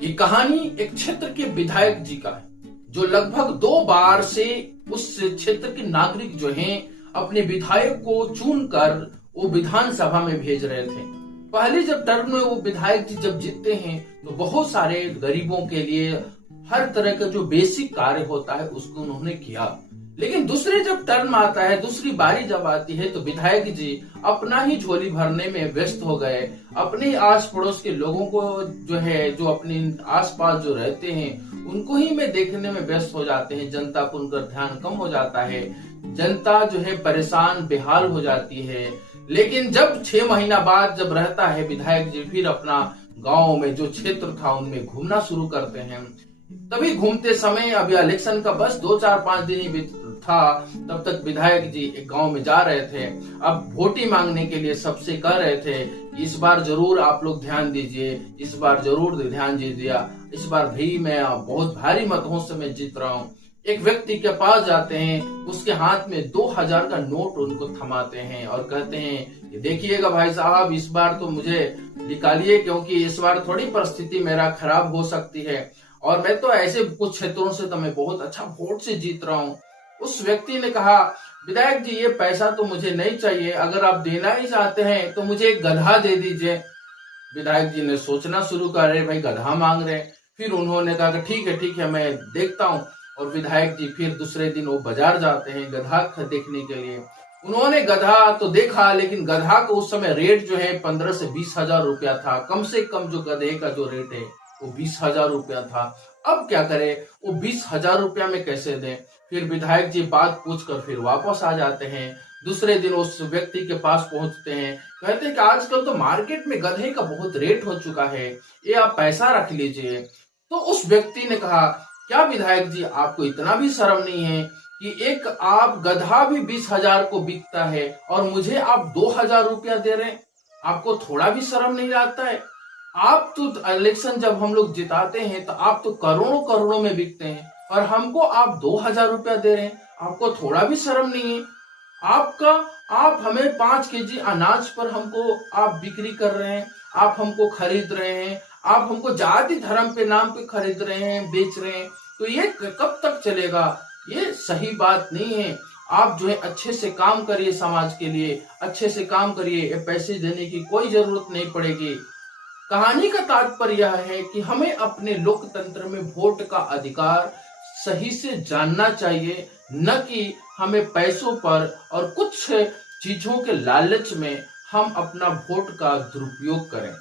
ये कहानी एक क्षेत्र के विधायक जी का है, जो लगभग 2 बार से उस क्षेत्र के नागरिक जो हैं अपने विधायक को चुनकर वो विधानसभा में भेज रहे थे। पहले जब टर्म में वो विधायक जी जब जीतते हैं तो बहुत सारे गरीबों के लिए हर तरह का जो बेसिक कार्य होता है उसको उन्होंने किया। लेकिन दूसरे जब टर्म आता है, दूसरी बारी जब आती है तो विधायक जी अपना ही झोली भरने में व्यस्त हो गए। अपने आस पड़ोस के लोगों को जो अपने आसपास जो रहते हैं उनको ही में देखने में व्यस्त हो जाते हैं। जनता को उनका ध्यान कम हो जाता है, जनता परेशान बेहाल हो जाती है। लेकिन जब 6 महीना बाद जब रहता है विधायक जी, फिर अपना गांव में जो क्षेत्र था उनमें घूमना शुरू करते हैं। तभी घूमते समय अभी इलेक्शन का बस 2-4-5 दिन ही था, तब तक विधायक जी एक गांव में जा रहे थे। अब वोट ही मांगने के लिए सबसे कह रहे थे, इस बार जरूर आप लोग ध्यान दीजिए, इस बार जरूर ध्यान दीजिए, इस बार भी मैं बहुत भारी मतों से मैं जीत रहा हूँ। एक व्यक्ति के पास जाते हैं, उसके हाथ में 2000 का नोट उनको थमाते हैं और कहते हैं, देखिएगा भाई साहब, इस बार तो मुझे निकालिए, क्योंकि इस बार थोड़ी परिस्थिति मेरा खराब हो सकती है और मैं तो ऐसे कुछ क्षेत्रों से तो मैं बहुत अच्छा वोट से जीत रहा हूँ। उस व्यक्ति ने कहा, विधायक जी ये पैसा तो मुझे नहीं चाहिए, अगर आप देना ही चाहते हैं तो मुझे एक गधा दे दीजिए। विधायक जी ने सोचना शुरू कर रहे, भाई गधा मांग रहे। फिर उन्होंने कहा कि ठीक है मैं देखता हूँ। और विधायक जी फिर दूसरे दिन वो बाजार जाते हैं गधा देखने के लिए। उन्होंने गधा तो देखा, लेकिन गधा का उस समय रेट 15 से 20 हजार रुपया था। कम से कम जो गधे का जो रेट है वो 20 हजार रुपया था। अब क्या करे, वो 20 हजार रुपया में कैसे दें। फिर विधायक जी बात पूछकर फिर वापस आ जाते हैं। दूसरे दिन उस व्यक्ति के पास पहुंचते हैं, कहते हैं कि आजकल तो मार्केट में गधे का बहुत रेट हो चुका है, ये आप पैसा रख लीजिए। तो उस व्यक्ति ने कहा, क्या विधायक जी आपको इतना भी शर्म नहीं है कि एक आप गधा भी 20 हजार को बिकता है और मुझे आप 2000 रुपया दे रहे हैं, आपको थोड़ा भी शर्म नहीं आता है। आप तो इलेक्शन जब हम लोग जिताते हैं तो आप तो करोड़ों करोड़ों में बिकते हैं और हमको आप 2000 रुपया दे रहे हैं, आपको थोड़ा भी शर्म नहीं है। आप हमें 5 केजी अनाज पर हमको आप बिक्री कर रहे हैं, आप हमको खरीद रहे हैं, आप हमको जाति धर्म पे नाम पे खरीद रहे हैं, बेच रहे हैं, तो ये कब तक चलेगा। ये सही बात नहीं है। आप अच्छे से काम करिए, समाज के लिए अच्छे से काम करिए, पैसे देने की कोई जरूरत नहीं पड़ेगी। कहानी का तात्पर्य यह है कि हमें अपने लोकतंत्र में वोट का अधिकार सही से जानना चाहिए, न कि हमें पैसों पर और कुछ चीजों के लालच में हम अपना वोट का दुरुपयोग करें।